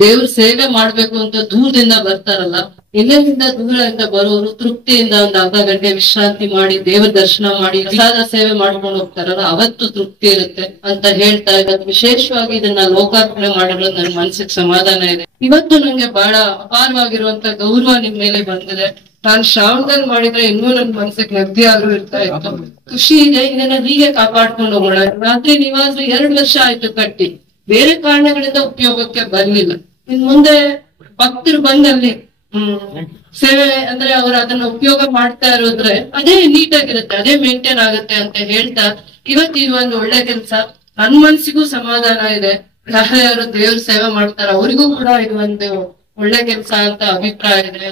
ದೇವ್ರ ಸೇವೆ ಮಾಡ್ಬೇಕು ಅಂತ ದೂರದಿಂದ ಬರ್ತಾರಲ್ಲ, ಇಲ್ಲಿಂದ ದೂರದಿಂದ ಬರೋರು ತೃಪ್ತಿಯಿಂದ ಒಂದು ಅರ್ಧ ಗಂಟೆ ವಿಶ್ರಾಂತಿ ಮಾಡಿ ದೇವ್ರ ದರ್ಶನ ಮಾಡಿ ಪ್ರಸಾದ ಸೇವೆ ಮಾಡ್ಕೊಂಡು ಹೋಗ್ತಾರಲ್ಲ, ಅವತ್ತು ತೃಪ್ತಿ ಇರುತ್ತೆ ಅಂತ ಹೇಳ್ತಾ ಇದ್ದಾರೆ. ವಿಶೇಷವಾಗಿ ಇದನ್ನ ಲೋಕಾರ್ಪಣೆ ಮಾಡಿರೋದು ನನ್ ಮನ್ಸಿಗೆ ಸಮಾಧಾನ ಇದೆ. ಇವತ್ತು ನಂಗೆ ಬಹಳ ಅಪಾರವಾಗಿರುವಂತ ಗೌರವ ನಿಮ್ ಮೇಲೆ ಬಂದಿದೆ. ನಾನ್ ಶ್ರಾವಣದಲ್ಲಿ ಮಾಡಿದ್ರೆ ಇನ್ನೂ ನನ್ ಮನ್ಸಿಗೆ ನೆಮ್ಮದಿ ಆದ್ರೂ ಇರ್ತಾ ಇತ್ತು. ಖುಷಿ ಇದೆ. ಇದನ್ನ ಹೀಗೆ ಕಾಪಾಡ್ಕೊಂಡು ಹೋಗೋಣ. ರಾತ್ರಿ ನಿವಾಸ 2 ವರ್ಷ ಆಯ್ತು ಕಟ್ಟಿ, ಬೇರೆ ಕಾರಣಗಳಿಂದ ಉಪಯೋಗಕ್ಕೆ ಬರ್ಲಿಲ್ಲ. ಇನ್ ಮುಂದೆ ಭಕ್ತರು ಬಂದಲ್ಲಿ ಸೇವೆ ಅಂದ್ರೆ ಅವ್ರು ಅದನ್ನ ಉಪಯೋಗ ಮಾಡ್ತಾ ಇರೋದ್ರೆ ಅದೇ ನೀಟಾಗಿರುತ್ತೆ, ಅದೇ ಮೇಂಟೈನ್ ಆಗುತ್ತೆ ಅಂತ ಹೇಳ್ತಾ ಇವತ್ತು ಇದು ಒಂದು ಒಳ್ಳೆ ಕೆಲ್ಸ. ನನ್ ಮನ್ಸಿಗೂ ಸಮಾಧಾನ ಇದೆ. ಯಾರ್ಯಾರು ದೇವ್ರ ಸೇವೆ ಮಾಡ್ತಾರ ಅವ್ರಿಗೂ ಕೂಡ ಇದು ಒಂದು ಒಳ್ಳೆ ಕೆಲ್ಸ ಅಂತ ಅಭಿಪ್ರಾಯ ಇದೆ.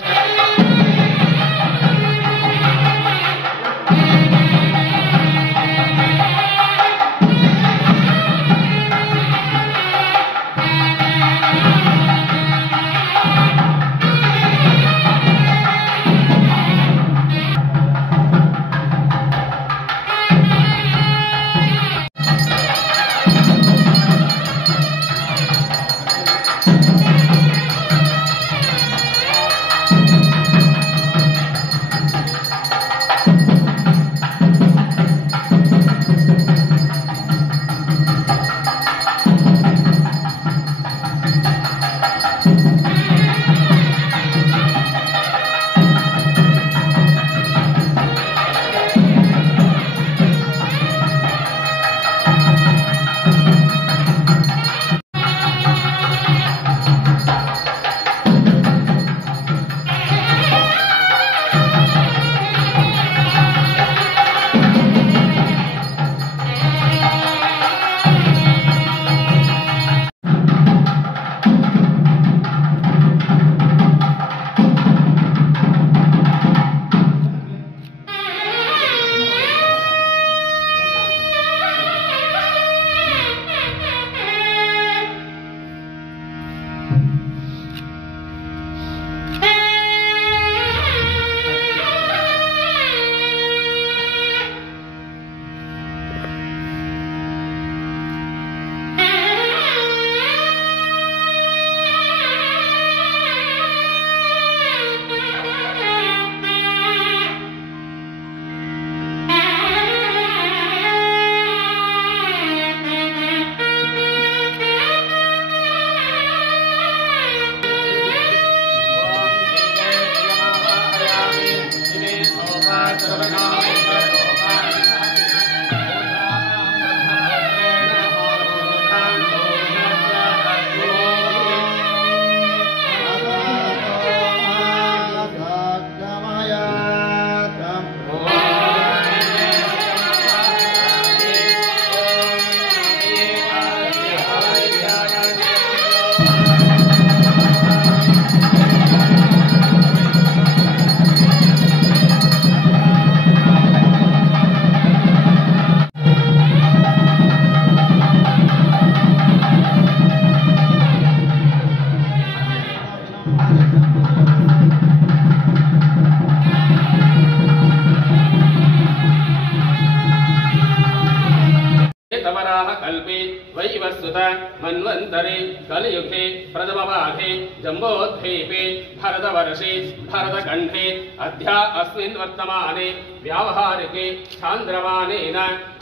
कल्पे वैवस्वत मन्वन्तरे कलियुगे प्रथमवाहे जम्बोद्वीपे भरतवर्षे भरतखण्डे अद्या अस्मिन् वर्तमाने व्यावहारिके चान्द्रमानेन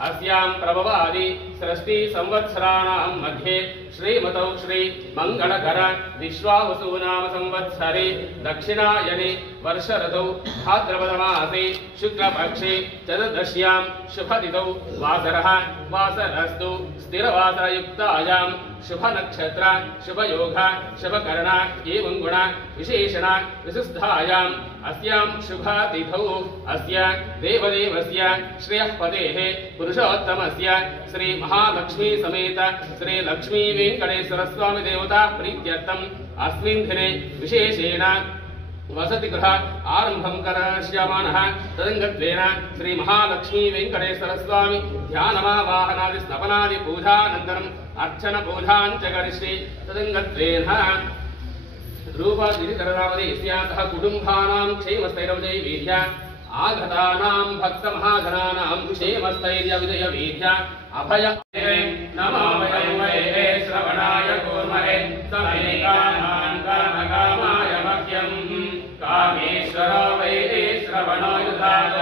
अस्यां प्रभवादि सृष्टि संवत्सराणां मध्ये श्रीमतौ श्री मंगलकर विश्वावसुनाम संवत्सरे दक्षिणायने वर्ष ऋतौ भाद्रपदमासे शुक्लपक्षे चतुर्दश्यां शुभतिथौ वासरः वासरस्तु स्थिरवासरयुक्तायां शुभ नक्षत्र शुभ योग शुभ कर्ण एवं गुण विशेषण विशिष्टायाम् अस्यां शुभतिथौ अस्य देवदेवस्य श्रेयःपतेः पुरुषोत्तमस्य श्री महालक्ष्मी समेत श्री लक्ष्मी वेंकटेश्वर स्वामी देवता प्रीत्यर्थम् अस्मिन् दिने विशेषेण वसति गृह आरंभं करिष्यामः। तदंगत्वेन श्री महालक्ष्मी वेंकटेश्वर स्वामी ध्यानमावाहनादि स्नपनादि पूजानन्तरम् अर्चन पूजां च करिष्ये। तदंगत्वेन रूपगिरिधरनामदेस्यातः कुटुम्बानां क्षेमस्थैर्यविजयवीर्य आगतानां भक्तमहाजनानां क्षेमस्थैर्यविजयवीर्य अभय नमो वै श्रवणाय कुर्महे समेकां ಕಾಮೇಶ್ವರ ವೈದೇ ಶ್ರವಣಾಯುಧಾಗ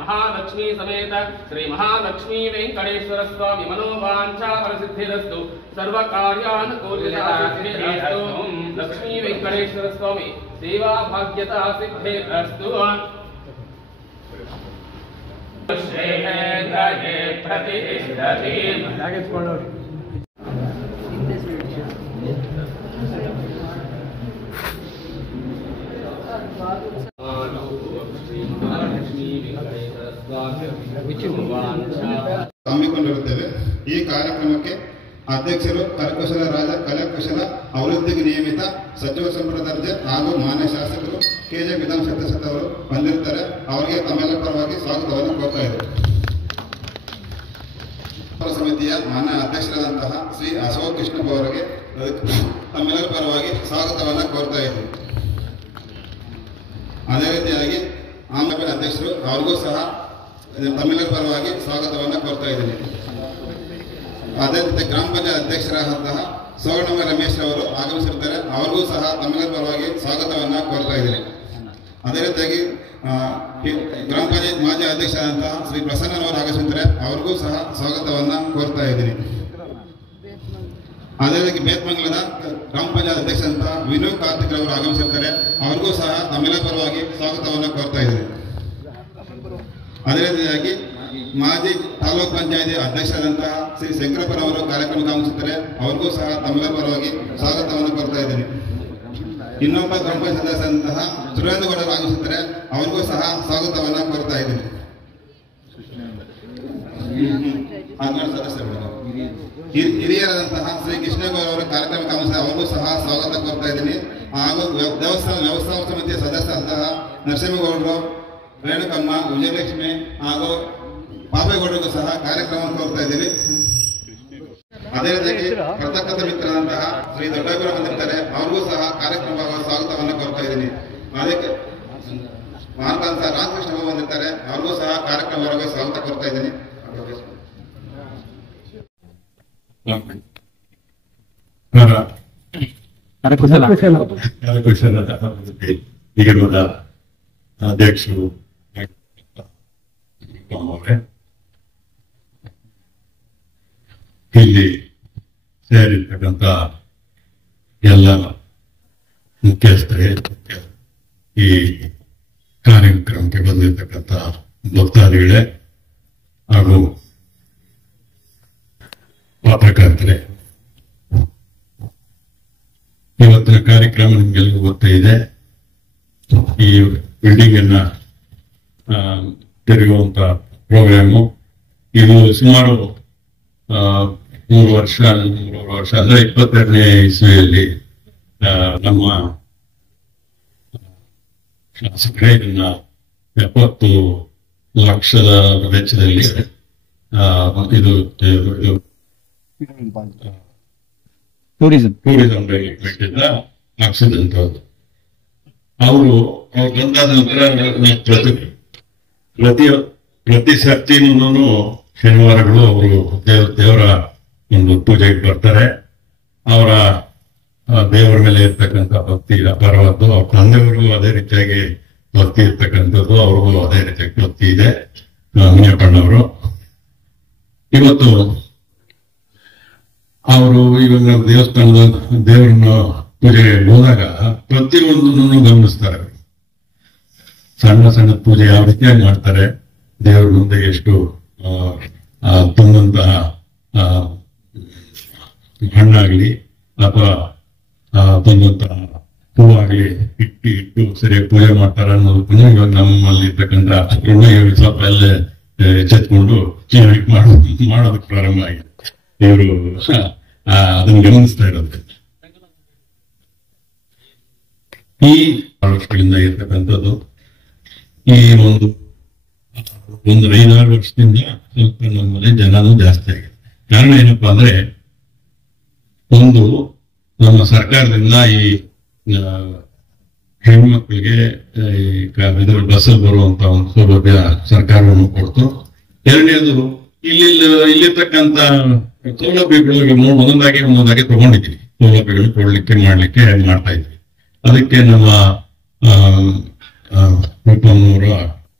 महालक्ष्मी समेत श्री महालक्ष्मी वेंकटेश्वर स्वामी मनोवांछा प्रसिद्धिरस्तु सर्वकार्यानुकूल्यतासिद्धिरस्तु लक्ष्मी वेंकटेश्वर स्वामी सेवा भाग्यता सिद्धिरस्तु श्रेयंद्रये प्रतिष्ठति ಹಮ್ಮಿಕೊಂಡಿರುತ್ತೇವೆ. ಈ ಕಾರ್ಯಕ್ರಮಕ್ಕೆ ಅಧ್ಯಕ್ಷರು ಕರಕುಶಲ ರಾಜ ಕಲಾಕುಶಲ ಅಭಿವೃದ್ಧಿಗೆ ನಿಯಮಿತ ಸಚಿವ ಸಂಪುಟ ದರ್ಜೆ ಹಾಗೂ ಮಾನ್ಯ ಶಾಸಕರು ಕೆಜೆ ವಿಧಾನ ಸದಸ್ಯರು ಬಂದಿರುತ್ತಾರೆ. ಅವರಿಗೆ ತಮ್ಮೆಲ್ಲ ಪರವಾಗಿ ಸ್ವಾಗತವನ್ನು ಕೋರ್ತಾ ಇದೆ. ಸಮಿತಿಯ ಮಾನ್ಯ ಅಧ್ಯಕ್ಷರಾದಂತಹ ಶ್ರೀ ಅಶೋಕ್ ಕೃಷ್ಣಪ್ಪ ಅವರಿಗೆ ತಮ್ಮೆಲ್ಲರ ಪರವಾಗಿ ಸ್ವಾಗತವನ್ನು ಕೋರ್ತಾ ಇದೆ. ಅದೇ ರೀತಿಯಾಗಿ ಆಮೇಲೆ ಅಧ್ಯಕ್ಷರು ಅವ್ರಿಗೂ ಸಹ ತಮ್ಮೆಲ್ಲರ ಪರವಾಗಿ ಸ್ವಾಗತವನ್ನು ಕೋರ್ತಾ ಇದ್ದೀನಿ. ಅದೇ ರೀತಿ ಗ್ರಾಮ ಪಂಚಾಯತ್ ಅಧ್ಯಕ್ಷರಾದಂತಹ ಸೋಗಣಮ್ಮ ರಮೇಶ್ ಅವರು ಆಗಮಿಸಿರ್ತಾರೆ. ಅವ್ರಿಗೂ ಸಹ ತಮ್ಮೆಲ್ಲರ ಪರವಾಗಿ ಸ್ವಾಗತವನ್ನು ಕೋರ್ತಾ ಇದ್ದೀನಿ. ಅದೇ ರೀತಿಯಾಗಿ ಗ್ರಾಮ ಪಂಚಾಯತ್ ಮಾಜಿ ಅಧ್ಯಕ್ಷರಾದಂತಹ ಶ್ರೀ ಪ್ರಸನ್ನರವರು ಆಗಮಿಸಿರ್ತಾರೆ. ಅವ್ರಿಗೂ ಸಹ ಸ್ವಾಗತವನ್ನು ಕೋರ್ತಾ ಇದ್ದೀನಿ. ಅದೇ ರೀತಿ ಬೇತ್ಮಂಗಲದ ಗ್ರಾಮ ಪಂಚಾಯತ್ ಅಧ್ಯಕ್ಷರಂತಹ ವಿನೋದ್ ಕಾರ್ತಿಕ್ ಅವರು ಆಗಮಿಸಿರ್ತಾರೆ. ಅವ್ರಿಗೂ ಸಹ ತಮ್ಮೆಲ್ಲರ ಪರವಾಗಿ ಸ್ವಾಗತವನ್ನು ಕೋರ್ತಾ ಇದ್ದೀನಿ. ಅದೇ ರೀತಿಯಾಗಿ ಮಾಜಿ ತಾಲೂಕ್ ಪಂಚಾಯತಿ ಅಧ್ಯಕ್ಷರಾದಂತಹ ಶ್ರೀ ಶಂಕರಪ್ಪನವರು ಕಾರ್ಯಕ್ರಮಕ್ಕೆ ಆಗಮಿಸುತ್ತಾರೆ. ಅವ್ರಿಗೂ ಸಹ ತಮ್ಮೆಲ್ಲರ ಪರವಾಗಿ ಸ್ವಾಗತವನ್ನು ಕೋರ್ತಾ ಇದ್ದೀನಿ. ಇನ್ನೊಬ್ಬ ಗ್ರಾಮ ಪಂಚಾಯತ್ ಸದಸ್ಯರಂತಹ ಸುರೇಂದ್ರಗೌಡರು ಆಗಮಿಸುತ್ತಾರೆ. ಅವ್ರಿಗೂ ಸಹ ಸ್ವಾಗತವನ್ನು ಕೋರ್ತಾ ಇದ್ದೀನಿ. ಸದಸ್ಯರು ಹಿರಿಯರಾದಂತಹ ಶ್ರೀ ಕೃಷ್ಣೇಗೌಡ ಅವರು ಕಾರ್ಯಕ್ರಮಕ್ಕೆ ಆಗಮಿಸಿದ್ದಾರೆ. ಅವ್ರಿಗೂ ಸಹ ಸ್ವಾಗತ ಕೋರ್ತಾ ಇದ್ದೀನಿ. ಹಾಗೂ ವ್ಯವಸ್ಥಾಪಕ ಸಮಿತಿಯ ಸದಸ್ಯರಾದಂತಹ ನರಸಿಂಹಗೌಡರು, ರೇಣುಕಮ್ಮ, ವಿಜಯಲಕ್ಷ್ಮಿ ಹಾಗೂ ಪಾಪೇಗೌಡರಿಗೂ ಸಹ ಕಾರ್ಯಕ್ರಮವನ್ನು ಕೋರ್ತಾ ಇದ್ದೀವಿ. ಅದೇ ರೀತಿಯಾಗಿ ಪತ್ರಕರ್ತ ಮಿತ್ರರಾದಂತಹ ಶ್ರೀ ದೊಡ್ಡಗೌಡ ಬಂದಿರ್ತಾರೆ. ಅವ್ರಿಗೂ ಸಹ ಕಾರ್ಯಕ್ರಮಕ್ಕೆ ಸ್ವಾಗತವನ್ನು ಕೋರ್ತಾ ಇದ್ದೀನಿ. ಅದಕ್ಕೆ ಮಾನಕಾಂತ ರಾಮಕೃಷ್ಣ ಬಂದಿರ್ತಾರೆ. ಅವ್ರಿಗೂ ಸಹ ಕಾರ್ಯಕ್ರಮಕ್ಕೆ ಸ್ವಾಗತ ಕೋರ್ತಾ ಇದ್ದೀನಿ. ಈಗಿರುವ ಅಧ್ಯಕ್ಷರು ಇಲ್ಲಿ ಸೇರಿರ್ತಕ್ಕಂಥ ಎಲ್ಲ ಮುಖ್ಯಸ್ಥರೇ, ಈ ಕಾರ್ಯಕ್ರಮಕ್ಕೆ ಬಂದಿರತಕ್ಕಂಥ ಭಕ್ತಾದಿಗಳೇ ಹಾಗೂ ಪತ್ರಕರ್ತರೆ, ಇವತ್ತಿನ ಕಾರ್ಯಕ್ರಮ ನಿಮಗೆಲ್ಲರಿಗೂ ಗೊತ್ತೇ ಇದೆ. ಈ ಬಿಲ್ಡಿಂಗ್ ಅನ್ನ ತಿರುಗುವಂತ ಪ್ರೋಗ್ರಾಮು ಇದು ಸುಮಾರು 3 ವರ್ಷ ಅಂದ್ರೆ 22ನೇ ಇಸ್ವಿಯಲ್ಲಿ ನಮ್ಮ ಶಾಸಕರೇ ಇದನ್ನ 70 ಲಕ್ಷದ ವೆಚ್ಚದಲ್ಲಿ ಇದು ಟೂರಿಸಂ ಡೆವಲಪ್ಮೆಂಟ್ ಇಂದ ಹಾಕ್ಸಿದಂಥದ್ದು. ಅವರು ಬಂದಾದ ನಂತರ ಪ್ರತಿ ಸರ್ತಿನೂ ಶನಿವಾರಗಳು ಅವರು ದೇವರ ಒಂದು ಪೂಜೆಗೆ ಬರ್ತಾರೆ. ಅವರ ದೇವರ ಮೇಲೆ ಇರ್ತಕ್ಕಂಥ ಭಕ್ತಿ ಅಪಾರವಾದ್ದು. ಅವ್ರ ತಂದೆಯವ್ರಿಗೂ ಅದೇ ರೀತಿಯಾಗಿ ಭಕ್ತಿ ಇರ್ತಕ್ಕಂಥದ್ದು, ಅವ್ರಿಗೂ ಅದೇ ರೀತಿಯಾಗಿ ಭಕ್ತಿ ಇದೆ. ಮುನಿಯಪ್ಪಣ್ಣವರು ಇವತ್ತು ಅವರು ಈ ಇವಾಗ ನಾವು ದೇವಸ್ಥಾನದ ದೇವರನ್ನ ಪೂಜೆಗೆ ಹೋದಾಗ ಪ್ರತಿಯೊಂದನ್ನು ಗಮನಿಸ್ತಾರೆ. ಸಣ್ಣ ಸಣ್ಣ ಪೂಜೆ ಯಾವ ರೀತಿಯಾಗಿ ಮಾಡ್ತಾರೆ, ದೇವರ ಮುಂದೆ ಎಷ್ಟು ತಂದಂತಹ ಹಣ್ಣಾಗ್ಲಿ ಅಥವಾ ತಂದಂತಹ ಹೂವಾಗ್ಲಿ ಇಟ್ಟು ಸರಿಯಾಗಿ ಪೂಜೆ ಮಾಡ್ತಾರೆ ಅನ್ನೋದಕ್ಕೂ ಇವಾಗ ನಮ್ಮಲ್ಲಿ ಇರ್ತಕ್ಕಂಥ ಸ್ವಲ್ಪ ಎಲ್ಲ ಎಚ್ಚೆತ್ಕೊಂಡು ಮಾಡೋದಕ್ಕೆ ಪ್ರಾರಂಭ ಆಗಿದೆ. ಇವರು ಅದನ್ನು ಗಮನಿಸ್ತಾ ಇರೋದು. ಈ ವರ್ಷಗಳಿಂದ ಇರ್ತಕ್ಕಂಥದ್ದು ಈ ಒಂದು 5-6 ವರ್ಷದಿಂದ ಸ್ವಲ್ಪ ನಮ್ಮಲ್ಲಿ ಜನನೂ ಜಾಸ್ತಿ ಆಗಿದೆ. ಕಾರಣ ಏನಪ್ಪಾ ಅಂದ್ರೆ, ಒಂದು ನಮ್ಮ ಸರ್ಕಾರದಿಂದ ಈ ಹೆಣ್ಮಕ್ಳಿಗೆ ಇದರಲ್ಲಿ ಬಸ್ಸಲ್ಲಿ ಬರುವಂತ ಒಂದು ಸೌಲಭ್ಯ ಸರ್ಕಾರವನ್ನು ಕೊಡ್ತು. ಎರಡನೇದು ಇಲ್ಲಿರ್ತಕ್ಕಂಥ ಸೌಲಭ್ಯಗಳಿಗೆ ಒಂದೊಂದಾಗಿ ತಗೊಂಡಿದ್ದೀವಿ. ಸೌಲಭ್ಯಗಳು ಕೊಡ್ಲಿಕ್ಕೆ ಮಾಡ್ಲಿಕ್ಕೆ ಮಾಡ್ತಾ ಇದ್ವಿ. ಅದಕ್ಕೆ ನಮ್ಮ ರೂಪಮ್ಮನವರ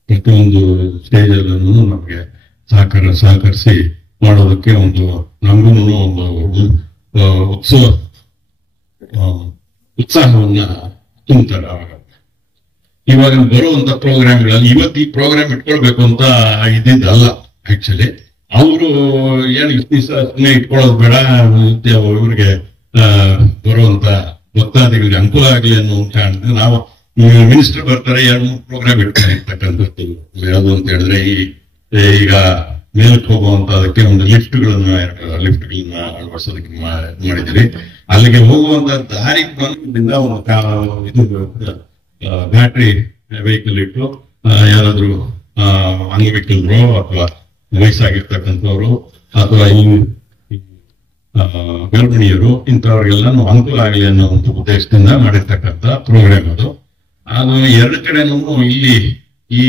ಪ್ರತಿಯೊಂದು ಸ್ಟೇಜ್ ಅಲ್ಲೂ ನಮಗೆ ಸಹಕರಿಸಿ ಮಾಡೋದಕ್ಕೆ ನಮಗೂ ಒಂದು ಉತ್ಸಾಹವನ್ನ ತುಂಬುತ್ತಾರೆ. ಇವಾಗ ಬರುವಂತ ಪ್ರೋಗ್ರಾಮ್ಗಳಲ್ಲಿ ಇವತ್ತು ಈ ಪ್ರೋಗ್ರಾಮ್ ಇಟ್ಕೊಳ್ಬೇಕು ಅಂತ ಇದ್ದಿದ್ದಲ್ಲ. ಆಕ್ಚುಲಿ ಅವರು ಏನು ಇಷ್ಟು ದಿವಸ ಸುಮ್ಮನೆ ಇಟ್ಕೊಳ್ಳೋದು ಬೇಡ, ಇವ್ರಿಗೆ ಬರುವಂತ ಭಕ್ತಾದಿಗಳಿಗೆ ಅನುಕೂಲ ಆಗಲಿ ಅನ್ನೋ ಕಾರಣದಿಂದ ನಾವು ಮಿನಿಸ್ಟರ್ ಬರ್ತಾರೆ 2-3 ಪ್ರೋಗ್ರಾಮ್ ಇರ್ತಕ್ಕಂಥದ್ದು. ಯಾವುದು ಅಂತ ಹೇಳಿದ್ರೆ ಈಗ ಮೇಲಕ್ಕೆ ಹೋಗುವಂತದಕ್ಕೆ ಒಂದು ಲಿಫ್ಟ್ಗಳನ್ನ ಅಳವಡಿಸೋದಕ್ಕೆ ಮಾಡಿದ್ವಿ. ಅಲ್ಲಿಗೆ ಹೋಗುವಂತ ದಾರಿ ಇದು ಬ್ಯಾಟ್ರಿ ವೆಹಿಕಲ್ ಇಟ್ಟು ಯಾರಾದ್ರೂ ಅಂಗವಿಕಲರು ಅಥವಾ ವಯಸ್ಸಾಗಿರ್ತಕ್ಕಂಥವ್ರು ಅಥವಾ ಗರ್ಭಿಣಿಯರು ಇಂಥವ್ರಿಗೆಲ್ಲ ಅನುಕೂಲ ಆಗಲಿ ಅನ್ನೋ ಒಂದು ಉದ್ದೇಶದಿಂದ ಮಾಡಿರ್ತಕ್ಕಂಥ ಪ್ರೋಗ್ರಾಮ್ ಅದು. 2 ಕಡೆನೂ ಇಲ್ಲಿ ಈ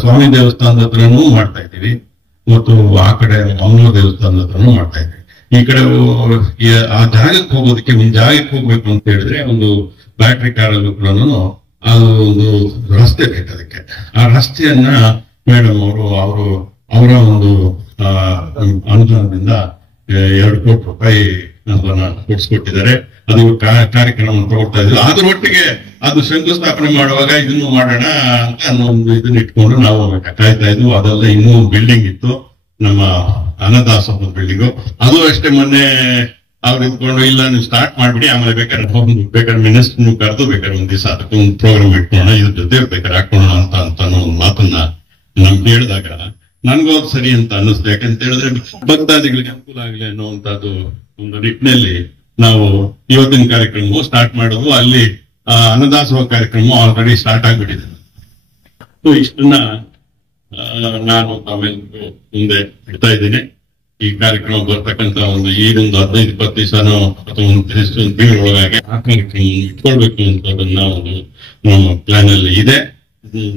ಸ್ವಾಮಿ ದೇವಸ್ಥಾನದ ಹತ್ರನೂ ಮಾಡ್ತಾ ಇದ್ದೀವಿ ಮತ್ತು ಆ ಕಡೆ ಮಂಗಳೂರು ದೇವಸ್ಥಾನದ ಹತ್ರನೂ ಮಾಡ್ತಾ ಇದ್ದೀವಿ. ಈ ಕಡೆ ಆ ಜಾಗಕ್ಕೆ ಹೋಗೋದಕ್ಕೆ ಒಂದು ಜಾಗಕ್ಕೆ ಹೋಗ್ಬೇಕು ಅಂತ ಹೇಳಿದ್ರೆ ಒಂದು ಬ್ಯಾಟ್ರಿ ಕಾರಲ್ಲೂ ಕೂಡ ಅದು ಒಂದು ರಸ್ತೆ ಬೇಕು. ಅದಕ್ಕೆ ಆ ರಸ್ತೆಯನ್ನ ಮೇಡಮ್ ಅವರ ಒಂದು ಅನುದಾನದಿಂದ 2 ಕೋಟಿ ರೂಪಾಯಿ ಅನುದಾನ ಕೊಡಿಸ್ಕೊಟ್ಟಿದ್ದಾರೆ. ಅದು ಕಾರ್ಯಕ್ರಮ ತಗೊಳ್ತಾ ಇದ್ರು. ಅದರೊಟ್ಟಿಗೆ ಅದು ಶಂಕುಸ್ಥಾಪನೆ ಮಾಡುವಾಗ ಇದನ್ನು ಮಾಡೋಣ ಅಂತ ಒಂದು ಇದನ್ನ ಇಟ್ಕೊಂಡು ನಾವು ಕಾಯ್ತಾ ಇದ್ವು. ಅದೆಲ್ಲ ಇನ್ನೂ ಬಿಲ್ಡಿಂಗ್ ಇತ್ತು, ನಮ್ಮ ಅನ್ನದಾಸೋಹ ಬಿಲ್ಡಿಂಗು. ಅದು ಅಷ್ಟೇ ಮೊನ್ನೆ ಅವ್ರು ಇದ್ಕೊಂಡು ಇಲ್ಲ ನೀವು ಸ್ಟಾರ್ಟ್ ಮಾಡ್ಬಿಡಿ, ಆಮೇಲೆ ಬೇಕಾದ್ರೆ ಮಿನಿಸ್ಟರ್ ನೀವು ಕರೆದು ಬೇಕಾದ್ರೆ ಒಂದ್ ದಿವಸ ಅದಕ್ಕೆ ಒಂದು ಪ್ರೋಗ್ರಾಮ್ ಇಟ್ಕೊಳ್ಳೋಣ, ಇದ್ರ ಜೊತೆ ಬೇಕಾದ್ರೆ ಹಾಕೊಳ್ಳೋಣ ಅಂತ ಒಂದು ಮಾತನ್ನ ನಮ್ಗೆ ಹೇಳಿದಾಗ ನನ್ಗೂ ಅದು ಸರಿ ಅಂತ ಅನ್ನಿಸ್ತು. ಯಾಕಂತ ಹೇಳಿದ್ರೆ ಭಕ್ತಾದಿಗಳಿಗೆ ಅನುಕೂಲ ಆಗಲಿ ಅನ್ನುವಂಥದ್ದು ಒಂದು ನಿಟ್ಟಿನಲ್ಲಿ ನಾವು ಇವತ್ತಿನ ಕಾರ್ಯಕ್ರಮ ಸ್ಟಾರ್ಟ್ ಮಾಡೋದು. ಅಲ್ಲಿ ಅನ್ನದಾಸೋಹ ಕಾರ್ಯಕ್ರಮ ಆಲ್ರೆಡಿ ಸ್ಟಾರ್ಟ್ ಆಗ್ಬಿಟ್ಟಿದೆ. ಇಷ್ಟನ್ನ ನಾನು ಆಮೇಲೆ ಮುಂದೆ ಇಡ್ತಾ ಇದ್ದೀನಿ. ಈ ಕಾರ್ಯಕ್ರಮ ಬರ್ತಕ್ಕಂಥ ಈಗೊಂದು 15-20 ದಿವಸನೋ ಅಥವಾ ಒಂದು ತಿಂಗಳೊಳಗಾಗಿ ಆ ಕಾರ್ಯಕ್ರಮ ಇಟ್ಕೊಳ್ಬೇಕು ಅಂತ ನಮ್ಮ ಪ್ಲಾನ್ ಅಲ್ಲಿ ಇದೆ.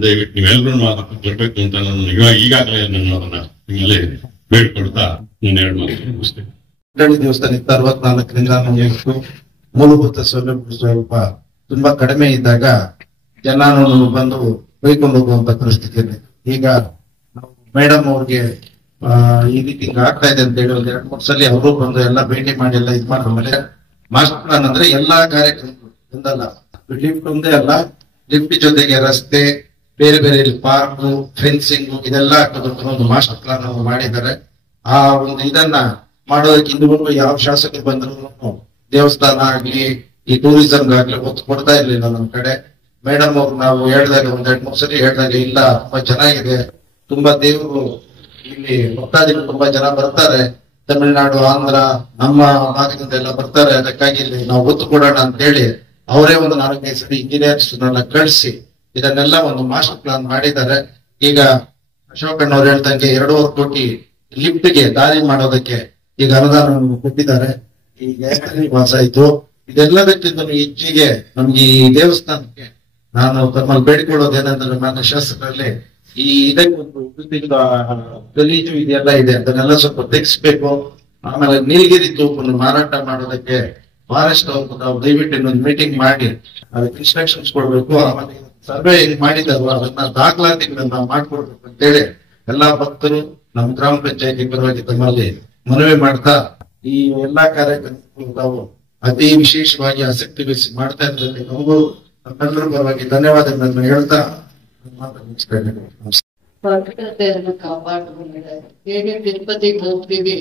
ದಯವಿಟ್ಟು ನೀವೆಲ್ಲರೂ ಅದಕ್ಕೆ ಬರ್ಬೇಕು ಅಂತ ನಾನು ಈಗಾಗಲೇ ನಾನು ಅದನ್ನ ನಿಮ್ಮಲ್ಲಿ ಬೇಡ್ಕೊಳ್ತಾ ನಾನು 2 ಮಾತು ಮುಗಿಸ್ತೇನೆ. ದೇವಸ್ಥಾನ 64ರಿಂದ ನಮಗೆ ಮೂಲಭೂತ ಸೌಲಭ್ಯ ಸ್ವಲ್ಪ ತುಂಬಾ ಕಡಿಮೆ ಇದ್ದಾಗ ಜನ ಬಂದು ಬೈಕೊಂಡು ಹೋಗುವಂತ ಪರಿಸ್ಥಿತಿ ಇದೆ. ಈಗ ನಾವು ಮೇಡಮ್ ಅವ್ರಿಗೆ ಈ ರೀತಿ ಆಗ್ತಾ ಇದೆ ಅಂತ ಹೇಳಿ 2-3 ಸಲ ಅವರು ಬಂದು ಎಲ್ಲ ಭೇಟಿ ಮಾಡಿ ಎಲ್ಲ ಇದ್ ಮಾಡಿದ ಮೇಲೆ ಮಾಸ್ಟರ್ ಪ್ಲಾನ್ ಅಂದ್ರೆ ಎಲ್ಲಾ ಕಾರ್ಯಕ್ರಮಗಳು ಒಂದಲ್ಲ, ಲಿಫ್ಟ್ ಒಂದೇ ಅಲ್ಲ, ಲಿಫ್ಟ್ ಜೊತೆಗೆ ರಸ್ತೆ, ಬೇರೆ ಬೇರೆ ಪಾರ್ಕ್, ಫೆನ್ಸಿಂಗ್ ಇದೆಲ್ಲ ಹಾಕೋದಕ್ಕೆ ಒಂದು ಮಾಸ್ಟರ್ ಪ್ಲಾನ್ ಮಾಡಿದ್ದಾರೆ. ಆ ಒಂದು ಇದನ್ನ ಮಾಡೋದಕ್ಕೆ ಇಂದುವರೆಗೂ ಯಾವ ಶಾಸಕರು ಬಂದ್ರು ದೇವಸ್ಥಾನ ಆಗ್ಲಿ ಈ ಟೂರಿಸಂ ಆಗ್ಲಿ ಒತ್ತು ಕೊಡ್ತಾ ಇರ್ಲಿಲ್ಲ ನಮ್ಮ ಕಡೆ. ಮೇಡಮ್ ಅವ್ರು ನಾವು ಹೇಳ್ದಾಗ 2-3 ಸರಿ ಹೇಳ್ದಾಗ ಇಲ್ಲ ತುಂಬಾ ಚೆನ್ನಾಗಿದೆ, ತುಂಬಾ ದೇವರು ಇಲ್ಲಿ ಭಕ್ತಾದಿಗಳು ತುಂಬಾ ಜನ ಬರ್ತಾರೆ, ತಮಿಳುನಾಡು, ಆಂಧ್ರ, ನಮ್ಮ ಭಾಗದಿಂದ ಎಲ್ಲ ಬರ್ತಾರೆ, ಅದಕ್ಕಾಗಿ ಇಲ್ಲಿ ನಾವು ಒತ್ತು ಕೊಡೋಣ ಅಂತ ಹೇಳಿ ಅವರೇ ಒಂದು 4-5 ಸರಿ ಇಂಜಿನಿಯರ್ಸ್ ಕಳಿಸಿ ಇದನ್ನೆಲ್ಲ ಒಂದು ಮಾಸ್ಟರ್ ಪ್ಲಾನ್ ಮಾಡಿದ್ದಾರೆ. ಈಗ ಅಶೋಕಣ್ಣವ್ರು ಹೇಳ್ದಂಗೆ 2.5 ಕೋಟಿ ಲಿಫ್ಟ್ಗೆ ದಾರಿ ಮಾಡೋದಕ್ಕೆ ಈಗ ಅನುದಾನವನ್ನು ಕೊಟ್ಟಿದ್ದಾರೆ. ಈಗ ವಾಸ ಆಯ್ತು. ಇದೆಲ್ಲದಕ್ಕಿಂತ ಹೆಚ್ಚಿಗೆ ನಮ್ಗೆ ಈ ದೇವಸ್ಥಾನಕ್ಕೆ ನಾನು ತಮ್ಮಲ್ಲಿ ಬೇಡಿಕೊಳ್ಳೋದೇನಂದ್ರೆ ಮಾನ್ಯ ಶಾಸಕರಲ್ಲಿ ಈ ಇದಕ್ಕೆ ಒಂದು ಗಲೀಜು ಇದೆಲ್ಲ ಇದೆ ಅದನ್ನೆಲ್ಲ ಸ್ವಲ್ಪ ತೆಗಿಸ್ಬೇಕು. ಆಮೇಲೆ ನೀಲಗಿರಿ ತೂಪನ್ನು ಮಾರಾಟ ಮಾಡೋದಕ್ಕೆ ಫಾರೆಸ್ಟ್ ಅವ್ರು ನಾವು ದಯವಿಟ್ಟು ಇನ್ನೊಂದು ಮೀಟಿಂಗ್ ಮಾಡಿ ಅದಕ್ಕೆ ಇನ್ಸ್ಟ್ರಕ್ಷನ್ಸ್ ಕೊಡ್ಬೇಕು. ಆಮೇಲೆ ಸರ್ವೆ ಮಾಡಿದಾರು ಅದನ್ನ ದಾಖಲಾತಿಗಳನ್ನ ನಾವು ಮಾಡ್ಕೊಡ್ಬೇಕು ಅಂತೇಳಿ ಎಲ್ಲಾ ಭಕ್ತರು ನಮ್ಮ ಗ್ರಾಮ ಪಂಚಾಯತಿ ಪರವಾಗಿ ತಮ್ಮಲ್ಲಿ ಮನವಿ ಮಾಡ್ತಾ ಈ ಎಲ್ಲಾ ಕಾರ್ಯಕ್ರಮಗಳು ನಾವು ಅತಿ ವಿಶೇಷವಾಗಿ ಆಸಕ್ತಿ ವಹಿಸಿ ಮಾಡ್ತಾ ಇರೋದ್ರಲ್ಲಿ ನಮಗೂ ನಮ್ಮೆಲ್ಲರ ಪರವಾಗಿ ಧನ್ಯವಾದಗಳನ್ನು ಹೇಳ್ತಾ ಮಾತನ್ನು ಮುಗಿಸ್ತಾ ಇದ್ದೇನೆ. ನಮಸ್ಕಾರ. ಪವಿತ್ರತೆಯನ್ನು ಕಾಪಾಡಿಕೊಂಡಿದ್ದಾರೆ. ಹೇಗೆ ತಿರುಪತಿಗೆ ಹೋಗ್ತೀವಿ,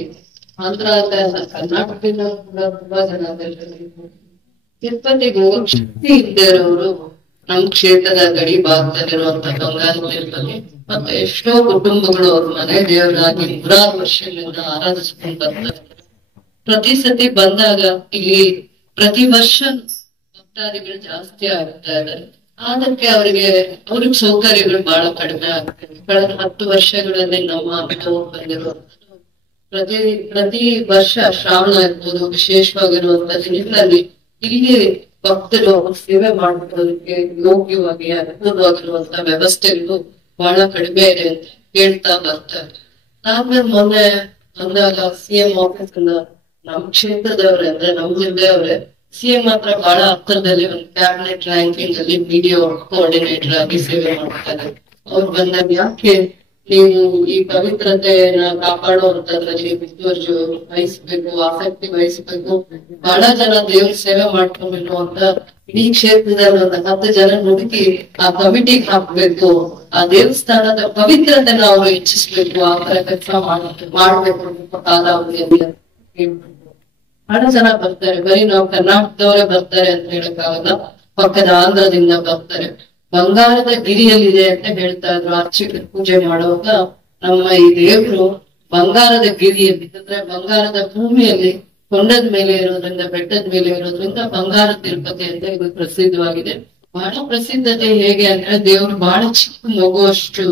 ಆಂಧ್ರ ಅಲ್ಲ ಕರ್ನಾಟಕದಿಂದ ಕೂಡ ತುಂಬಾ ಜನ ತಿರುಪತಿಗೆ ಹೋಗೋ ಶಕ್ತಿ ಇದ್ದೇ ಇರೋರು ನಮ್ ಕ್ಷೇತ್ರದ ಗಡಿ ಭಾಗದಲ್ಲಿರುವಂತ ಗಂಗಾನ ತಿರುಪತಿ ಮತ್ತೆ ಎಷ್ಟೋ ಕುಟುಂಬಗಳು ಅವ್ರ ಮನೆ ದೇವರಾಗಿ ನೂರಾರು ವರ್ಷಗಳಿಂದ ಆರಾಧಿಸ್ಕೊಂಡು ಬರ್ತಾರೆ. ಪ್ರತಿ ಸತಿ ಬಂದಾಗ ಇಲ್ಲಿ ಪ್ರತಿ ವರ್ಷ ಭಕ್ತಾದಿಗಳು ಜಾಸ್ತಿ ಆಗ್ತಾ ಇದ್ದಾರೆ. ಅದಕ್ಕೆ ಅವ್ರಿಗೆ ಸೌಕರ್ಯಗಳು ಬಹಳ ಕಡಿಮೆ ಆಗುತ್ತೆ. ಕಳೆದ 10 ವರ್ಷಗಳಲ್ಲಿ ನಮ್ಮ ಅನುಭವ ಬಂದಿರೋ ಪ್ರತಿ ವರ್ಷ ಶ್ರಾವಣ ಇರ್ಬೋದು, ವಿಶೇಷವಾಗಿರುವಂತ ದಿನಗಳಲ್ಲಿ ಇಲ್ಲಿ ಭಕ್ತರು ಸೇವೆ ಮಾಡೋದಕ್ಕೆ ಯೋಗ್ಯವಾಗಿ ಅನುಕೂಲವಾಗಿರುವಂತ ವ್ಯವಸ್ಥೆಗಳು ಬಹಳ ಕಡಿಮೆ ಇದೆ ಅಂತ ಹೇಳ್ತಾ ಬರ್ತಾರೆ. ಆಮೇಲೆ ಮೊನ್ನೆ ಬಂದಾಗ CM ಆಫೀಸ್ ನಮ್ ಕ್ಷೇತ್ರದವ್ರೆ ಅಂದ್ರೆ ನಮ್ ಜಿಲ್ಲೆಯವ್ರೆ CM ಮಾತ್ರ ಬಹಳ ಹತ್ತಿರದಲ್ಲಿ ಒಂದು ಕ್ಯಾಬಿನೆಟ್ ರ್ಯಾಂಕಿಂಗ್ ಅಲ್ಲಿ ವಿಡಿಯೋ ಕೋಆರ್ಡಿನೇಟರ್ ಆಗಿ ಸೇವೆ ಮಾಡ್ತಾರೆ. ಅವ್ರು ಬಂದಾಗ ಯಾಕೆ ನೀವು ಈ ಪವಿತ್ರತೆಯನ್ನ ಕಾಪಾಡುವಂತದ್ರಲ್ಲಿ ವಹಿಸ್ಬೇಕು, ಆಸಕ್ತಿ ವಹಿಸ್ಬೇಕು, ಬಹಳ ಜನ ದೇವ್ರ ಸೇವೆ ಮಾಡ್ಕೊಬೇಕು ಅಂತ ಇಡೀ ಕ್ಷೇತ್ರದಲ್ಲಿ ಒಂದು 10 ಜನ ಹುಡುಕಿ ಆ ಕಮಿಟಿಗೆ ಹಾಕ್ಬೇಕು, ಆ ದೇವಸ್ಥಾನದ ಪವಿತ್ರತೆನ ಅವರು ಹೆಚ್ಚಿಸ್ಬೇಕು, ಆ ತರ ಕೆಲಸ ಮಾಡ್ಬೇಕು ಕಾಲಾವಧಿಯಲ್ಲಿ ಬಹಳ ಜನ ಬರ್ತಾರೆ. ಬರೀ ನಾವು ಕರ್ನಾಟಕದವರೇ ಬರ್ತಾರೆ ಅಂತ ಹೇಳಕ್ಕಾಗಲ್ಲ, ಪಕ್ಕದ ಆಂಧ್ರದಿಂದ ಬರ್ತಾರೆ. ಬಂಗಾರದ ಗಿರಿಯಲ್ಲಿದೆ ಅಂತ ಹೇಳ್ತಾ ಇದ್ರು ಅರ್ಚಕರು ಪೂಜೆ ಮಾಡುವಾಗ. ನಮ್ಮ ಈ ದೇವರು ಬಂಗಾರದ ಗಿರಿಯಲ್ಲಿ ಅಂದ್ರೆ ಬಂಗಾರದ ಭೂಮಿಯಲ್ಲಿ ಕೊಂಡದ ಮೇಲೆ ಇರೋದ್ರಿಂದ, ಬೆಟ್ಟದ ಮೇಲೆ ಇರೋದ್ರಿಂದ ಬಂಗಾರ ತಿರುಪತಿ ಅಂತ ಇದು ಪ್ರಸಿದ್ಧವಾಗಿದೆ. ಬಹಳ ಪ್ರಸಿದ್ಧತೆ ಹೇಗೆ ಅಂದ್ರೆ ದೇವ್ರು ಬಹಳ ಚಿಕ್ಕ ಮಗುವಷ್ಟು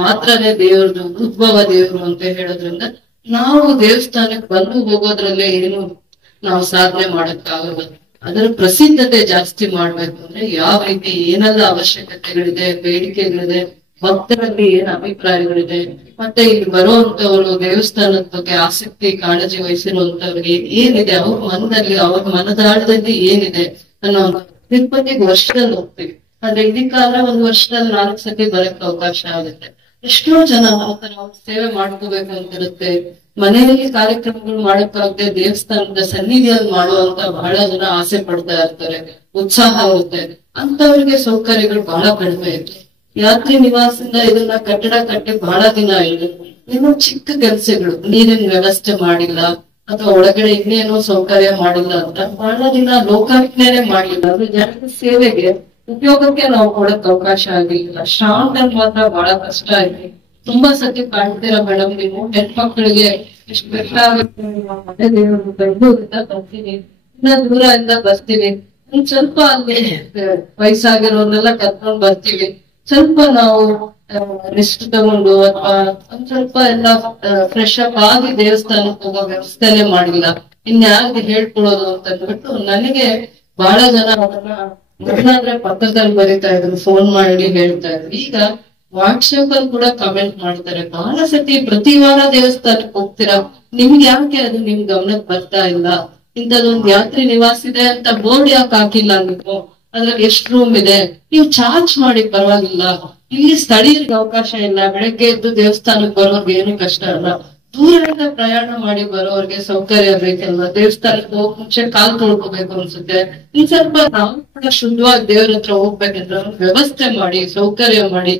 ಮಾತ್ರನೇ ದೇವ್ರದ್ದು ಉದ್ಭವ ದೇವ್ರು ಅಂತ ಹೇಳೋದ್ರಿಂದ ನಾವು ದೇವಸ್ಥಾನಕ್ಕೆ ಬಂದು ಹೋಗೋದ್ರಲ್ಲೇ ಏನು ನಾವು ಸಾಧನೆ ಮಾಡಕ್ಕಾಗಲ್ಲ. ಅದರ ಪ್ರಸಿದ್ಧತೆ ಜಾಸ್ತಿ ಮಾಡ್ಬೇಕು ಅಂದ್ರೆ ಯಾವ ರೀತಿ ಏನೆಲ್ಲ ಅವಶ್ಯಕತೆಗಳಿದೆ, ಬೇಡಿಕೆಗಳಿದೆ, ಭಕ್ತರಲ್ಲಿ ಏನ್ ಅಭಿಪ್ರಾಯಗಳಿದೆ, ಮತ್ತೆ ಇಲ್ಲಿ ಬರುವಂತವ್ರು ದೇವಸ್ಥಾನದ ಬಗ್ಗೆ ಆಸಕ್ತಿ ಕಾಳಜಿ ವಹಿಸಿರುವಂತವ್ರಿಗೆ ಏನಿದೆ, ಅವ್ರ ಮನದಲ್ಲಿ ಅವ್ರ ಮನದಾಳದಲ್ಲಿ ಏನಿದೆ ಅನ್ನೋ ತಿರುಪತಿಗೆ ವರ್ಷದಲ್ಲಿ ಹೋಗ್ತೀವಿ. ಆದ್ರೆ ಇದಕ್ಕಾದ್ರೆ ಒಂದು ವರ್ಷದಲ್ಲಿ 4 ಸತಿ ಬರಕ್ ಅವಕಾಶ ಆಗುತ್ತೆ. ಎಷ್ಟೋ ಜನ ಸೇವೆ ಮಾಡ್ಕೋಬೇಕು ಅಂತಿರುತ್ತೆ. ಮನೆಯಲ್ಲಿ ಕಾರ್ಯಕ್ರಮಗಳು ಮಾಡಕ್ಕಾಗದೆ ದೇವಸ್ಥಾನದ ಸನ್ನಿಧಿಯಲ್ಲಿ ಮಾಡುವಂತ ಬಹಳ ಜನ ಆಸೆ ಪಡ್ತಾ ಇರ್ತಾರೆ, ಉತ್ಸಾಹ ಇರುತ್ತೆ. ಅಂತವ್ರಿಗೆ ಸೌಕರ್ಯಗಳು ಬಹಳ ಕಡಿಮೆ ಇದೆ. ಯಾತ್ರಿ ನಿವಾಸದಿಂದ ಇದನ್ನ ಕಟ್ಟಡ ಕಟ್ಟಿ ಬಹಳ ದಿನ ಆಗಿದೆ. ಇನ್ನು ಚಿಕ್ಕ ಕೆಲಸಗಳು, ನೀರಿನ ವ್ಯವಸ್ಥೆ ಮಾಡಿಲ್ಲ ಅಥವಾ ಒಳಗಡೆ ಇನ್ನೇನೋ ಸೌಕರ್ಯ ಮಾಡಿಲ್ಲ ಅಂತ ಬಹಳ ದಿನ ಲೋಕಾರ್ಪಣೆ ಮಾಡಿಲ್ಲ. ಅದು ಜನರ ಸೇವೆಗೆ ಉಪಯೋಗಕ್ಕೆ ನಾವು ಕೊಡಕ್ ಅವಕಾಶ ಆಗಿಲ್ಲ. ಶ್ರಾವಣದಲ್ಲಿ ಮಾತ್ರ ಬಹಳ ಕಷ್ಟ ಇದೆ. ತುಂಬಾ ಸತಿ ಕಾಣ್ತೀರಾ ಮೇಡಮ್, ನೀವು ಹೆಣ್ಮಕ್ಳಿಗೆ ಎಷ್ಟು ಬೆಟ್ಟ ಆಗುತ್ತೆ, ಬೆಂಗಳೂರಿಂದ ಬರ್ತೀನಿ, ಇನ್ನ ದೂರದಿಂದ ಬರ್ತೀನಿ, ಒಂದ್ ಸ್ವಲ್ಪ ಅಲ್ಲಿ ವಯಸ್ಸಾಗಿರೋರ್ನೆಲ್ಲ ಕರ್ಕೊಂಡ್ ಬರ್ತೀವಿ, ಸ್ವಲ್ಪ ನಾವು ರೆಸ್ಟ್ ತಗೊಂಡು ಅಥವಾ ಒಂದ್ ಸ್ವಲ್ಪ ಎಲ್ಲ ಫ್ರೆಶ್ ಅಪ್ ಆಗಿ ದೇವಸ್ಥಾನಕ್ಕೆ ಹೋಗೋ ವ್ಯವಸ್ಥೆನೆ ಮಾಡಿಲ್ಲ, ಇನ್ಯಾರಿಗೆ ಹೇಳ್ಕೊಳೋದು ಅಂತ ಅಂದ್ಬಿಟ್ಟು ನನಗೆ ಬಹಳ ಜನ ಅದನ್ನ ಮೊದಲಾದ್ರೆ ಪತ್ರದಲ್ಲಿ ಬರೀತಾ ಇದ್ರು, ಫೋನ್ ಮಾಡಿ ಹೇಳ್ತಾ ಇದ್ರು. ಈಗ ವಾಟ್ಸ್ಆಪ್ ಅಲ್ಲಿ ಕೂಡ ಕಮೆಂಟ್ ಮಾಡ್ತಾರೆ. ಬಹಳ ಸತಿ ಪ್ರತಿ ವಾರ ದೇವಸ್ಥಾನಕ್ಕೆ ಹೋಗ್ತೀರಾ, ನಿಮ್ಗೆ ಯಾಕೆ ಅದು ನಿಮ್ ಗಮನಕ್ಕೆ ಬರ್ತಾ ಇಲ್ಲ? ಇಂಥದೊಂದು ಯಾತ್ರಿ ನಿವಾಸ ಇದೆ ಅಂತ ಬೋರ್ಡ್ ಯಾಕೆ ಹಾಕಿಲ್ಲ ನೀವು? ಅದ್ರಲ್ಲಿ ಎಷ್ಟು ರೂಮ್ ಇದೆ, ನೀವು ಚಾರ್ಜ್ ಮಾಡಿ ಪರವಾಗಿಲ್ಲ. ಇಲ್ಲಿ ಸ್ಥಳೀಯರಿಗೆ ಅವಕಾಶ ಇಲ್ಲ, ಬೆಳಗ್ಗೆ ಎದ್ದು ದೇವಸ್ಥಾನಕ್ಕೆ ಬರೋರ್ಗೆ ಏನು ಕಷ್ಟ ಅಲ್ಲ. ದೂರದಿಂದ ಪ್ರಯಾಣ ಮಾಡಿ ಬರೋರ್ಗೆ ಸೌಕರ್ಯ ಬೇಕಲ್ವಾ? ದೇವಸ್ಥಾನಕ್ಕೆ ಹೋಗ್ ಮುಂಚೆ ಕಾಲ್ ತೊಳ್ಕೋಬೇಕು ಅನ್ಸುತ್ತೆ. ಇನ್ ಸ್ವಲ್ಪ ನಾವು ಕೂಡ ಶುದ್ಧವಾಗಿ ದೇವ್ರ ಹತ್ರ ಹೋಗ್ಬೇಕಂದ್ರೆ ವ್ಯವಸ್ಥೆ ಮಾಡಿ, ಸೌಕರ್ಯ ಮಾಡಿ.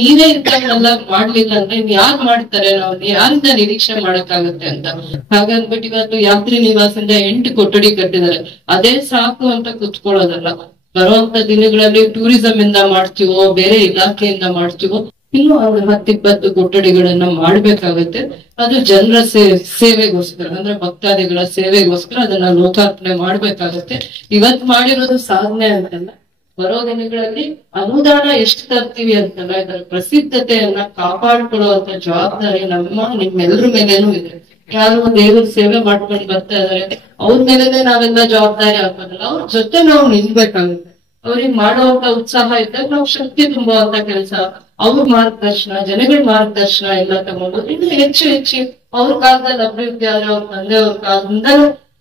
ನೀವೇ ಇಂಥವೆಲ್ಲ ಮಾಡ್ಲಿಲ್ಲ ಅಂದ್ರೆ ಇನ್ ಯಾರು ಮಾಡ್ತಾರೆ? ನಾವು ಯಾರಿಂದ ನಿರೀಕ್ಷೆ ಮಾಡಕ್ಕಾಗತ್ತೆ ಅಂತ. ಹಾಗಂದ್ಬಿಟ್ಟು ಇವತ್ತು ಯಾತ್ರಿ ನಿವಾಸದಿಂದ 8 ಕೊಠಡಿ ಕಟ್ಟಿದ್ದಾರೆ. ಅದೇ ಸಾಕು ಅಂತ ಕುತ್ಕೊಳ್ಳೋದಲ್ಲ. ಬರುವಂತ ದಿನಗಳಲ್ಲಿ ಟೂರಿಸಂ ಇಂದ ಮಾಡ್ತೀವೋ, ಬೇರೆ ಇಲಾಖೆಯಿಂದ ಮಾಡ್ತೀವೋ, ಇನ್ನು ಅವ್ರ 10-20 ಕೊಠಡಿಗಳನ್ನ ಮಾಡ್ಬೇಕಾಗತ್ತೆ. ಅದು ಜನರ ಸೇವೆಗೋಸ್ಕರ ಅಂದ್ರೆ ಭಕ್ತಾದಿಗಳ ಸೇವೆಗೋಸ್ಕರ ಅದನ್ನ ಲೋಕಾರ್ಪಣೆ ಮಾಡ್ಬೇಕಾಗತ್ತೆ. ಇವತ್ ಮಾಡಿರೋದು ಸಾಧನೆ ಅಂತಲ್ಲ, ಬರೋ ದಿನಗಳಲ್ಲಿ ಅನುದಾನ ಎಷ್ಟು ತರ್ತೀವಿ ಅಂತಲ್ಲ, ಇದರ ಪ್ರಸಿದ್ಧತೆಯನ್ನ ಕಾಪಾಡ್ಕೊಳ್ಳುವಂತ ಜವಾಬ್ದಾರಿ ನಿಮ್ಮೆಲ್ಲರ ಮೇಲೇನೂ ಇದೆ. ಯಾರು ದೇವ್ರ ಸೇವೆ ಮಾಡ್ಕೊಂಡು ಬರ್ತಾ ಇದಾರೆ ಅವ್ರ ಮೇಲೆನೆ ನಾವೆಲ್ಲ ಜವಾಬ್ದಾರಿ ಹಾಕೋದಿಲ್ಲ, ಅವ್ರ ಜೊತೆ ನಾವು ನಿಲ್ಬೇಕಾಗುತ್ತೆ. ಅವ್ರಿಗೆ ಮಾಡುವಂತ ಉತ್ಸಾಹ ಇದ್ದಾಗ ನಾವು ಶಕ್ತಿ ತುಂಬುವಂತ ಕೆಲಸ, ಅವ್ರ ಮಾರ್ಗದರ್ಶನ, ಜನಗಳ ಮಾರ್ಗದರ್ಶನ ಎಲ್ಲ ತಗೊಂಡು ಇನ್ನು ಹೆಚ್ಚು ಅವ್ರ ಕಾಲದಲ್ಲಿ ಅಭಿವೃದ್ಧಿ ಆದ್ರೆ ಅವ್ರ ತಂದೆಯವ್ರ ಕಾಲದಿಂದ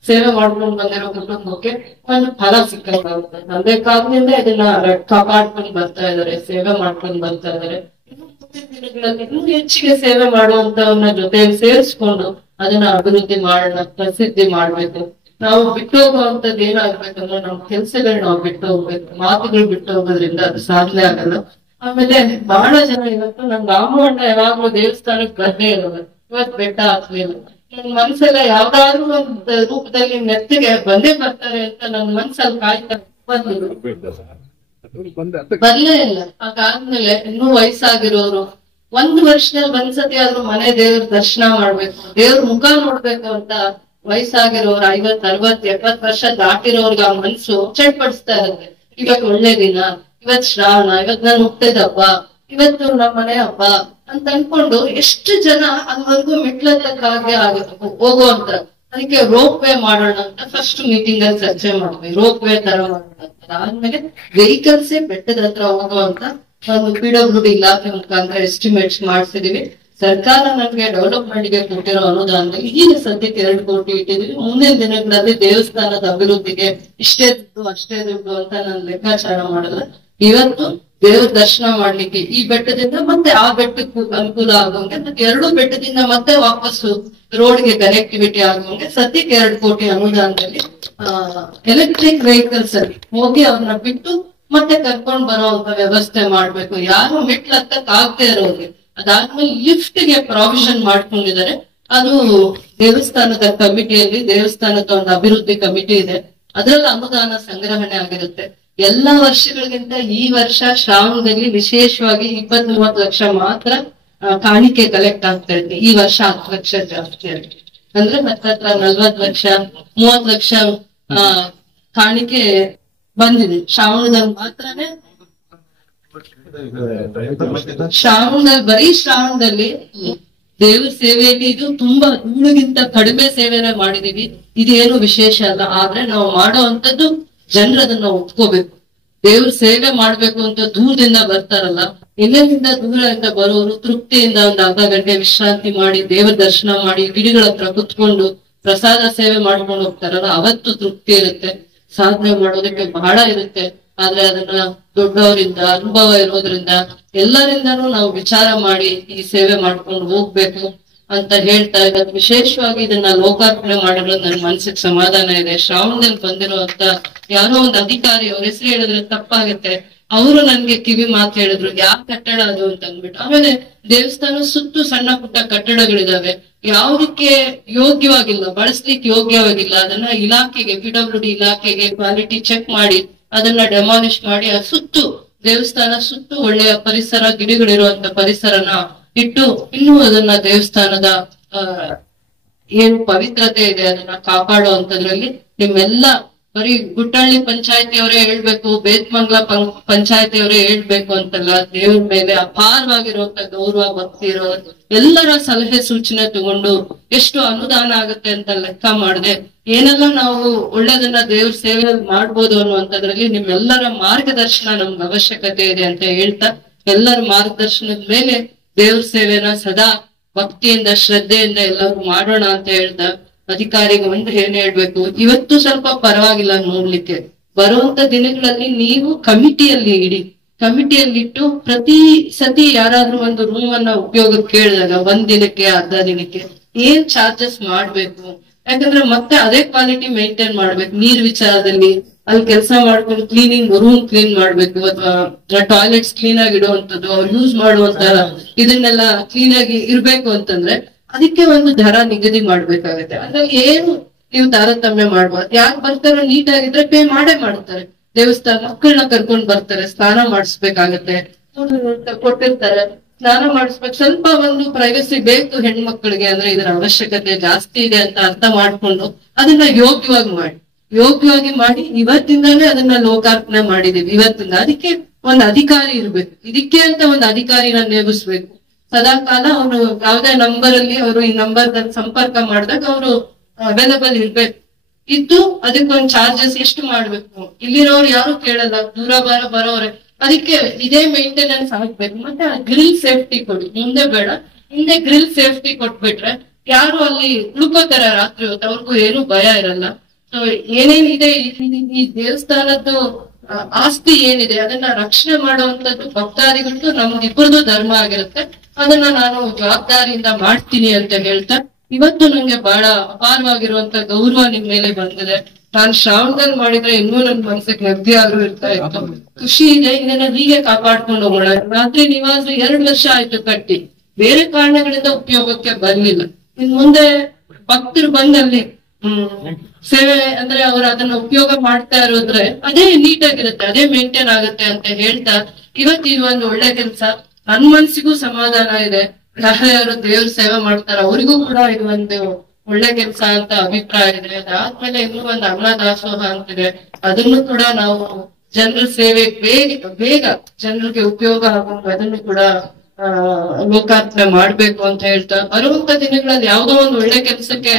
ಸೇವೆ ಮಾಡ್ಕೊಂಡು ಬಂದಿರೋ ಕುಟುಂಬಕ್ಕೆ ಒಂದು ಫಲ ಸಿಕ್ಕಾಗುತ್ತೆ. ತಂದೆ ಕಾಲದಿಂದ ಇದನ್ನ ಕಾಪಾಡ್ಕೊಂಡು ಬರ್ತಾ ಇದಾರೆ, ಸೇವೆ ಮಾಡ್ಕೊಂಡು ಬರ್ತಾ ಇದಾರೆ. ದಿನಗಳಲ್ಲಿ ಇನ್ನೂ ಹೆಚ್ಚಿಗೆ ಸೇವೆ ಮಾಡುವಂತವನ್ನ ಜೊತೆಯಲ್ಲಿ ಸೇರಿಸ್ಕೊಂಡು ಅದನ್ನ ಅಭಿವೃದ್ಧಿ ಮಾಡೋಣ, ಪ್ರಸಿದ್ಧಿ ಮಾಡ್ಬೇಕು. ನಾವು ಬಿಟ್ಟು ಹೋಗುವಂತದ್ದು ಏನಾಗ್ಬೇಕಂದ್ರೆ ನಮ್ಮ ಕೆಲ್ಸಗಳು ನಾವು ಬಿಟ್ಟು ಹೋಗ್ಬೇಕು. ಮಾತುಗಳು ಬಿಟ್ಟು ಹೋಗೋದ್ರಿಂದ ಅದು ಸಾಧನೆ ಆಗಲ್ಲ. ಆಮೇಲೆ ಬಹಳ ಜನ ಇವತ್ತು ನನ್ ರಾಮಣ್ಣ ಯಾವಾಗ್ಲೂ ದೇವಸ್ಥಾನಕ್ಕೆ ಬಂದೇ ಇರೋದು, ಇವತ್ತು ಬೆಟ್ಟ ಹತ್ಲಿಲ್ಲ. ನನ್ ಮನ್ಸೆಲ್ಲ ಯಾವ್ದಾದ್ರು ಒಂದು ರೂಪದಲ್ಲಿ ನೆತ್ತಿಗೆ ಬಂದೇ ಬರ್ತಾರೆ ಅಂತ ನನ್ ಮನ್ಸಲ್ಲಿ ಕಾಯ್ತಾ ಬಂದಿದ್ರು, ಬರ್ಲೇ ಇಲ್ಲ. ಅದಾದ್ಮೇಲೆ ಇನ್ನೂ ವಯಸ್ಸಾಗಿರೋರು 1 ವರ್ಷದಲ್ಲಿ ಒಂದ್ಸತಿ ಆದ್ರೂ ಮನೆ ದೇವ್ರ ದರ್ಶನ ಮಾಡ್ಬೇಕು, ದೇವ್ರ ಮುಖ ನೋಡ್ಬೇಕು ಅಂತ ವಯಸ್ಸಾಗಿರೋರು 50, 60, 70 ವರ್ಷ ದಾಟಿರೋರ್ಗ ಆ ಮನ್ಸು ಚಡ್ಪಡಿಸ್ತಾ ಇರುತ್ತೆ. ಇವತ್ತು ಒಳ್ಳೆ ದಿನ, ಇವತ್ ಶ್ರಾವಣ, ಇವತ್ ನಾನು ಹುಟ್ಟಿದ ಹಬ್ಬ, ಇವತ್ತು ನಮ್ಮ ಮನೆ ಹಬ್ಬ ಅಂತ ಅನ್ಕೊಂಡು ಎಷ್ಟು ಜನ ಅದ್ವರೆಗೂ ಮೆಟ್ಲಕ್ಕಾಗೆ ಹೋಗುವಂತ. ಅದಕ್ಕೆ ರೋಪ್ ವೇ ಮಾಡೋಣ ಅಂತ ಫಸ್ಟ್ ಮೀಟಿಂಗ್ ಅಲ್ಲಿ ಚರ್ಚೆ ಮಾಡಿದ್ವಿ. ರೋಪ್ ವೇ ತರ ಮಾಡೋಣ ಅಂತ. ಆದ್ಮೇಲೆ ವೆಹಿಕಲ್ಸ್ ಬೆಟ್ಟದ ಹತ್ರ ಹೋಗುವಂತ ಒಂದು PWD ಇಲಾಖೆ ಮುಖಾಂತರ ಎಸ್ಟಿಮೇಟ್ಸ್ ಮಾಡ್ಸಿದೀವಿ. ಸರ್ಕಾರ ನಮ್ಗೆ ಡೆವಲಪ್ಮೆಂಟ್ ಗೆ ಕೊಟ್ಟಿರೋ ಅನುದಾನದಲ್ಲಿ ಈಗ ಸದ್ಯಕ್ಕೆ 2 ಕೋಟಿ ಇಟ್ಟಿದೀವಿ. ಮುಂದಿನ ದಿನಗಳಲ್ಲಿ ದೇವಸ್ಥಾನದ ಅಭಿವೃದ್ಧಿಗೆ ಇಷ್ಟೇ ದುಡ್ಡು ಅಷ್ಟೇ ದುಡ್ಡು ಅಂತ ನಾನು ಲೆಕ್ಕಾಚಾರ ಮಾಡಲ್ಲ. ಇವತ್ತು ದೇವ್ರ ದರ್ಶನ ಮಾಡ್ಲಿಕ್ಕೆ ಈ ಬೆಟ್ಟದಿಂದ ಮತ್ತೆ ಆ ಬೆಟ್ಟಕ್ಕೂ ಅನುಕೂಲ ಆಗೋಂಗೆ, ಮತ್ತೆ 2 ಬೆಟ್ಟದಿಂದ ಮತ್ತೆ ವಾಪಸ್ಸು ರೋಡ್ಗೆ ಕನೆಕ್ಟಿವಿಟಿ ಆಗೋಂಗೆ ಸದ್ಯಕ್ಕೆ 2 ಕೋಟಿ ಅನುದಾನದಲ್ಲಿ ಎಲೆಕ್ಟ್ರಿಕ್ ವೆಹಿಕಲ್ಸ್ ಅಲ್ಲಿ ಹೋಗಿ ಅವ್ರನ್ನ ಬಿಟ್ಟು ಮತ್ತೆ ಕರ್ಕೊಂಡ್ ಬರುವಂತ ವ್ಯವಸ್ಥೆ ಮಾಡ್ಬೇಕು. ಯಾರು ಮೆಟ್ಲು ಹತ್ತಕ್ ಆಗದೆ ಇರೋರಿಗೆ. ಅದಾದ್ಮೇಲೆ ಲಿಫ್ಟ್ ಗೆ ಪ್ರಾವಿಷನ್ ಮಾಡ್ಕೊಂಡಿದ್ದಾರೆ. ಅದು ದೇವಸ್ಥಾನದ ಕಮಿಟಿಯಲ್ಲಿ, ದೇವಸ್ಥಾನದ ಒಂದು ಅಭಿವೃದ್ಧಿ ಕಮಿಟಿ ಇದೆ, ಅದ್ರಲ್ಲಿ ಅನುದಾನ ಸಂಗ್ರಹಣೆ ಆಗಿರುತ್ತೆ. ಎಲ್ಲಾ ವರ್ಷಗಳಿಗಿಂತ ಈ ವರ್ಷ ಶ್ರಾವಣದಲ್ಲಿ ವಿಶೇಷವಾಗಿ 20-30 ಲಕ್ಷ ಮಾತ್ರ ಕಾಣಿಕೆ ಕಲೆಕ್ಟ್ ಆಗ್ತಾ ಇದೆ. ಈ ವರ್ಷ 10 ಲಕ್ಷ ಜಾಸ್ತಿ ಆಗಿದೆ. ಅಂದ್ರೆ ಹತ್ರ 40 ಲಕ್ಷ 30 ಲಕ್ಷ ಕಾಣಿಕೆ ಬಂದಿದೆ ಶ್ರಾವಣದಲ್ಲಿ ಮಾತ್ರನೇ. ಬರೀ ಶ್ರಾವಣದಲ್ಲಿ ದೇವ್ರ ಸೇವೆಯಲ್ಲಿ ಇದು ತುಂಬಾ ಧೂಳಿಗಿಂತ ಕಡಿಮೆ ಸೇವೆನೆ ಮಾಡಿದೀವಿ. ಇದೇನು ವಿಶೇಷ ಅಲ್ಲ. ಆದ್ರೆ ನಾವು ಮಾಡೋ ಅಂತದ್ದು ಜನರದನ್ನ ಒಪ್ಕೋಬೇಕು. ದೇವ್ರ ಸೇವೆ ಮಾಡ್ಬೇಕು ಅಂತ ದೂರದಿಂದ ಬರ್ತಾರಲ್ಲ, ಎಲ್ಲೆಲ್ಲಿಂದ ದೂರದಿಂದ ಬರೋರು ತೃಪ್ತಿಯಿಂದ ಒಂದು ಅರ್ಧ ಗಂಟೆ ವಿಶ್ರಾಂತಿ ಮಾಡಿ ದೇವ್ರ ದರ್ಶನ ಮಾಡಿ ಗಿಡಗಳ ಹತ್ರ ಕುತ್ಕೊಂಡು ಪ್ರಸಾದ ಸೇವೆ ಮಾಡ್ಕೊಂಡು ಹೋಗ್ತಾರಲ್ಲ, ಅವತ್ತು ತೃಪ್ತಿ ಇರುತ್ತೆ. ಸಾಧನೆ ಮಾಡೋದಕ್ಕೆ ಬಹಳ ಇರುತ್ತೆ. ಆದ್ರೆ ಅದನ್ನ ದೊಡ್ಡವರಿಂದ, ಅನುಭವ ಇರೋದ್ರಿಂದ ಎಲ್ಲರಿಂದನೂ ನಾವು ವಿಚಾರ ಮಾಡಿ ಈ ಸೇವೆ ಮಾಡ್ಕೊಂಡು ಹೋಗ್ಬೇಕು ಅಂತ ಹೇಳ್ತಾ ಇದ್ದಾರೆ. ವಿಶೇಷವಾಗಿ ಇದನ್ನ ಲೋಕಾರ್ಪಣೆ ಮಾಡಿರೋದು ನನ್ನ ಮನ್ಸಿಗೆ ಸಮಾಧಾನ ಇದೆ. ಶ್ರಾವಣದಲ್ಲಿ ಬಂದಿರುವಂತ ಯಾರೋ ಒಂದು ಅಧಿಕಾರಿ, ಅವ್ರ ಹೆಸರು ಹೇಳಿದ್ರೆ ತಪ್ಪಾಗುತ್ತೆ, ಅವರು ನನ್ಗೆ ಕಿವಿ ಮಾತು ಹೇಳಿದ್ರು, ಯಾವ ಕಟ್ಟಡ ಅದು ಅಂತ ಅಂದ್ಬಿಟ್ಟು. ಆಮೇಲೆ ದೇವಸ್ಥಾನ ಸುತ್ತು ಸಣ್ಣ ಪುಟ್ಟ ಕಟ್ಟಡಗಳಿದಾವೆ, ಯಾವ್ದಕ್ಕೆ ಯೋಗ್ಯವಾಗಿಲ್ಲ, ಬಳಸ್ಲಿಕ್ಕೆ ಯೋಗ್ಯವಾಗಿಲ್ಲ. ಅದನ್ನ ಇಲಾಖೆಗೆ, PWD ಇಲಾಖೆಗೆ ಕ್ವಾಲಿಟಿ ಚೆಕ್ ಮಾಡಿ ಅದನ್ನ ಡೆಮಾಲಿಷ್ ಮಾಡಿ ಆ ಸುತ್ತು, ದೇವಸ್ಥಾನ ಸುತ್ತು ಒಳ್ಳೆಯ ಪರಿಸರ, ಗಿಡಗಳಿರುವಂತ ಪರಿಸರನ ಇಟ್ಟು ಇನ್ನೂ ಅದನ್ನ ದೇವಸ್ಥಾನದ ಏನು ಪವಿತ್ರತೆ ಇದೆ ಅದನ್ನ ಕಾಪಾಡುವಂತದ್ರಲ್ಲಿ ನಿಮ್ಮೆಲ್ಲ ಬರೀ ಗುಟ್ಟಳ್ಳಿ ಪಂಚಾಯತಿಯವರೇ ಹೇಳ್ಬೇಕು, ಬೇತ್ಮಂಗ್ಲ ಪಂಚಾಯತಿಯವರೇ ಹೇಳ್ಬೇಕು ಅಂತಲ್ಲ, ದೇವ್ರ ಮೇಲೆ ಅಪಾರವಾಗಿರುವಂತ ಗೌರವ, ಭಕ್ತಿ ಇರೋ ಎಲ್ಲರ ಸಲಹೆ ಸೂಚನೆ ತಗೊಂಡು ಎಷ್ಟು ಅನುದಾನ ಆಗುತ್ತೆ ಅಂತ ಲೆಕ್ಕ ಮಾಡದೆ ಏನೆಲ್ಲ ನಾವು ಒಳ್ಳೇದನ್ನ ದೇವ್ರ ಸೇವೆಯಲ್ಲಿ ಮಾಡ್ಬೋದು ಅನ್ನುವಂಥದ್ರಲ್ಲಿ ನಿಮ್ಮೆಲ್ಲರ ಮಾರ್ಗದರ್ಶನ ನಮ್ಗೆ ಅವಶ್ಯಕತೆ ಇದೆ ಅಂತ ಹೇಳ್ತಾ, ಎಲ್ಲರ ಮಾರ್ಗದರ್ಶನದ ಮೇಲೆ ದೇವ್ರ ಸೇವೆನ ಸದಾ ಭಕ್ತಿಯಿಂದ ಶ್ರದ್ಧೆಯಿಂದ ಎಲ್ಲರೂ ಮಾಡೋಣ ಅಂತ ಹೇಳ್ತಾ, ಅಧಿಕಾರಿಗೆ ಒಂದು ಏನ್ ಹೇಳ್ಬೇಕು, ಇವತ್ತು ಸ್ವಲ್ಪ ಪರವಾಗಿಲ್ಲ ನೋಡ್ಲಿಕ್ಕೆ, ಬರುವಂತ ದಿನಗಳಲ್ಲಿ ನೀವು ಕಮಿಟಿಯಲ್ಲಿ ಇಡಿ. ಕಮಿಟಿಯಲ್ಲಿಟ್ಟು ಪ್ರತಿ ಸತಿ ಯಾರಾದ್ರೂ ಒಂದು ರೂಮ್ ಅನ್ನ ಉಪಯೋಗಕ್ಕೆ ಕೇಳಿದಾಗ 1 ದಿನಕ್ಕೆ, ಅರ್ಧ ದಿನಕ್ಕೆ ಏನ್ ಚಾರ್ಜಸ್ ಮಾಡ್ಬೇಕು, ಯಾಕಂದ್ರೆ ಮತ್ತೆ ಅದೇ ಕ್ವಾಲಿಟಿ ಮೇಂಟೈನ್ ಮಾಡ್ಬೇಕು. ನೀರ್ ವಿಚಾರದಲ್ಲಿ ಅಲ್ಲಿ ಕೆಲಸ ಮಾಡ್ಕೊಂಡು ಕ್ಲೀನಿಂಗ್, ರೂಮ್ ಕ್ಲೀನ್ ಮಾಡ್ಬೇಕು, ಅಥವಾ ಟಾಯ್ಲೆಟ್ಸ್ ಕ್ಲೀನ್ ಆಗಿ ಇಡುವಂತದ್ದು, ಅವ್ರು ಯೂಸ್ ಮಾಡುವಂತ ಇದನ್ನೆಲ್ಲ ಕ್ಲೀನ್ ಆಗಿ ಇರ್ಬೇಕು ಅಂತಂದ್ರೆ ಅದಕ್ಕೆ ಒಂದು ದರ ನಿಗದಿ ಮಾಡ್ಬೇಕಾಗತ್ತೆ. ಅದ್ರಲ್ಲಿ ಏನು ನೀವು ತಾರತಮ್ಯ ಮಾಡ್ಬಾರ್ದು. ಯಾರು ಬರ್ತಾರೋ ನೀಟಾಗಿದ್ರೆ ಪೇ ಮಾಡೇ ಮಾಡ್ತಾರೆ. ದೇವಸ್ಥಾನ ಮಕ್ಕಳನ್ನ ಕರ್ಕೊಂಡ್ ಬರ್ತಾರೆ, ಸ್ನಾನ ಮಾಡಿಸ್ಬೇಕಾಗತ್ತೆ, ಕೊಟ್ಟಿರ್ತಾರೆ, ಸ್ನಾನ ಮಾಡಿಸ್ಬೇಕು. ಸ್ವಲ್ಪ ಒಂದು ಪ್ರೈವಸಿ ಬೇಕು ಹೆಣ್ಮಕ್ಳಿಗೆ, ಅಂದ್ರೆ ಇದರ ಅವಶ್ಯಕತೆ ಜಾಸ್ತಿ ಇದೆ ಅಂತ ಅರ್ಥ ಮಾಡ್ಕೊಂಡು ಅದನ್ನ ಯೋಗ್ಯವಾಗಿ ಮಾಡಿ ಇವತ್ತಿಂದಾನೇ ಅದನ್ನ ಲೋಕಾರ್ಪಣೆ ಮಾಡಿದೀವಿ. ಇವತ್ತಿಂದ ಅದಕ್ಕೆ ಒಂದು ಅಧಿಕಾರಿ ಇರ್ಬೇಕು. ಇದಕ್ಕೆ ಅಂತ ಒಂದು ಅಧಿಕಾರಿನ ನೇಮಿಸ್ಬೇಕು. ಸದಾ ಕಾಲ ಅವರು ಯಾವ್ದೇ ನಂಬರ್ ಅಲ್ಲಿ ಅವರು ಈ ನಂಬರ್ ಸಂಪರ್ಕ ಮಾಡಿದಾಗ ಅವರು ಅವೈಲೇಬಲ್ ಇರ್ಬೇಕು. ಇದ್ದು ಅದಕ್ಕೊಂದು ಚಾರ್ಜಸ್ ಎಷ್ಟು ಮಾಡ್ಬೇಕು, ಇಲ್ಲಿರೋರು ಯಾರು ಕೇಳಲ್ಲ, ದೂರ ಬರೋರೆ, ಅದಕ್ಕೆ ಇದೇ ಮೇಂಟೆನೆನ್ಸ್ ಆಗ್ಬೇಕು. ಮತ್ತೆ ಗ್ರಿಲ್ ಸೇಫ್ಟಿ ಕೊಡಿ, ಮುಂದೆ ಬೇಡ, ಹಿಂದೆ ಗ್ರಿಲ್ ಸೇಫ್ಟಿ ಕೊಟ್ಬಿಟ್ರೆ ಯಾರು ಅಲ್ಲಿ ಉಳ್ಕೋತಾರೆ ರಾತ್ರಿ ಹೊತ್ತು, ಅವ್ರಿಗೂ ಏನು ಭಯ ಇರಲ್ಲ. ಸೊ ಏನೇನಿದೆ ಈ ದೇವಸ್ಥಾನದ್ದು ಆಸ್ತಿ ಏನಿದೆ ಅದನ್ನ ರಕ್ಷಣೆ ಮಾಡುವಂತದ್ದು ಭಕ್ತಾದಿಗಳು ನಮ್ದಿಬ್ಬರದು ಧರ್ಮ ಆಗಿರುತ್ತೆ. ಅದನ್ನ ನಾನು ಜವಾಬ್ದಾರಿಯಿಂದ ಮಾಡ್ತೀನಿ ಅಂತ ಹೇಳ್ತಾ ಇವತ್ತು ನಂಗೆ ಬಹಳ ಅಪಾರವಾಗಿರುವಂತ ಗೌರವ ನಿಮ್ ಮೇಲೆ ಬಂದಿದೆ. ನಾನ್ ಶ್ರಾವಣದಲ್ಲಿ ಮಾಡಿದ್ರೆ ಇನ್ನೂ ನನ್ ಮನಸ್ಸಿಗೆ ನೆಮ್ಮದಿ ಆದ್ರೂ ಇರ್ತಾ ಇತ್ತು. ಖುಷಿ ಇದೆ, ಇದನ್ನ ಹೀಗೆ ಕಾಪಾಡ್ಕೊಂಡು ಹೋಗೋಣ. ರಾತ್ರಿ ನಿವಾಸ 2 ವರ್ಷ ಆಯ್ತು ಕಟ್ಟಿ, ಬೇರೆ ಕಾರಣಗಳಿಂದ ಉಪಯೋಗಕ್ಕೆ ಬರ್ಲಿಲ್ಲ. ಇನ್ ಮುಂದೆ ಭಕ್ತರು ಬಂದಲ್ಲಿ ಸೇವೆ ಅಂದ್ರೆ ಅವ್ರು ಅದನ್ನ ಉಪಯೋಗ ಮಾಡ್ತಾ ಇರೋದ್ರೆ ಅದೇ ನೀಟಾಗಿರುತ್ತೆ, ಅದೇ ಮೇಂಟೈನ್ ಆಗುತ್ತೆ ಅಂತ ಹೇಳ್ತಾ ಇವತ್ತು ಇದು ಒಂದು ಒಳ್ಳೆ ಕೆಲಸ. ನನ್ ಮನ್ಸಿಗೂ ಸಮಾಧಾನ ಇದೆ. ಯಾರ್ಯಾರು ದೇವ್ರ ಸೇವೆ ಮಾಡ್ತಾರ ಅವ್ರಿಗೂ ಕೂಡ ಇದು ಒಂದು ಒಳ್ಳೆ ಕೆಲಸ ಅಂತ ಅಭಿಪ್ರಾಯ ಇದೆ. ಅದಾದ್ಮೇಲೆ ಇನ್ನೂ ಒಂದು ಅನ್ನದಾಸೋಹ ಅಂತಿದೆ, ಅದನ್ನು ಕೂಡ ನಾವು ಜನರ ಸೇವೆ ಬೇಗ ಜನರಿಗೆ ಉಪಯೋಗ ಆಗುವಂಗ ಅದನ್ನು ಕೂಡ ಲೋಕಾರ್ಪಣೆ ಮಾಡ್ಬೇಕು ಅಂತ ಹೇಳ್ತಾ, ಬರುವಂತ ದಿನಗಳಲ್ಲಿ ಯಾವ್ದೋ ಒಂದು ಒಳ್ಳೆ ಕೆಲ್ಸಕ್ಕೆ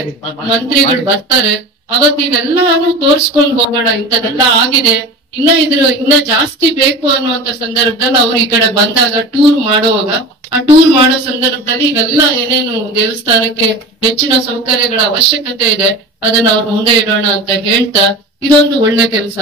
ಮಂತ್ರಿಗಳು ಬರ್ತಾರೆ, ಅವತ್ತು ಇವೆಲ್ಲಾನು ತೋರ್ಸ್ಕೊಂಡ್ ಹೋಗೋಣ. ಇಂಥದೆಲ್ಲ ಆಗಿದೆ, ಇನ್ನ ಜಾಸ್ತಿ ಬೇಕು ಅನ್ನುವಂತ ಸಂದರ್ಭದಲ್ಲಿ ಅವ್ರು ಈ ಕಡೆ ಬಂದಾಗ ಟೂರ್ ಮಾಡುವಾಗ ಆ ಟೂರ್ ಮಾಡೋ ಸಂದರ್ಭದಲ್ಲಿ ಇವೆಲ್ಲ ಏನೇನು ದೇವಸ್ಥಾನಕ್ಕೆ ಹೆಚ್ಚಿನ ಸೌಕರ್ಯಗಳ ಅವಶ್ಯಕತೆ ಇದೆ ಅದನ್ನ ಅವ್ರ ಮುಂದೆ ಇಡೋಣ ಅಂತ ಹೇಳ್ತಾ ಇದೊಂದು ಒಳ್ಳೆ ಕೆಲಸ.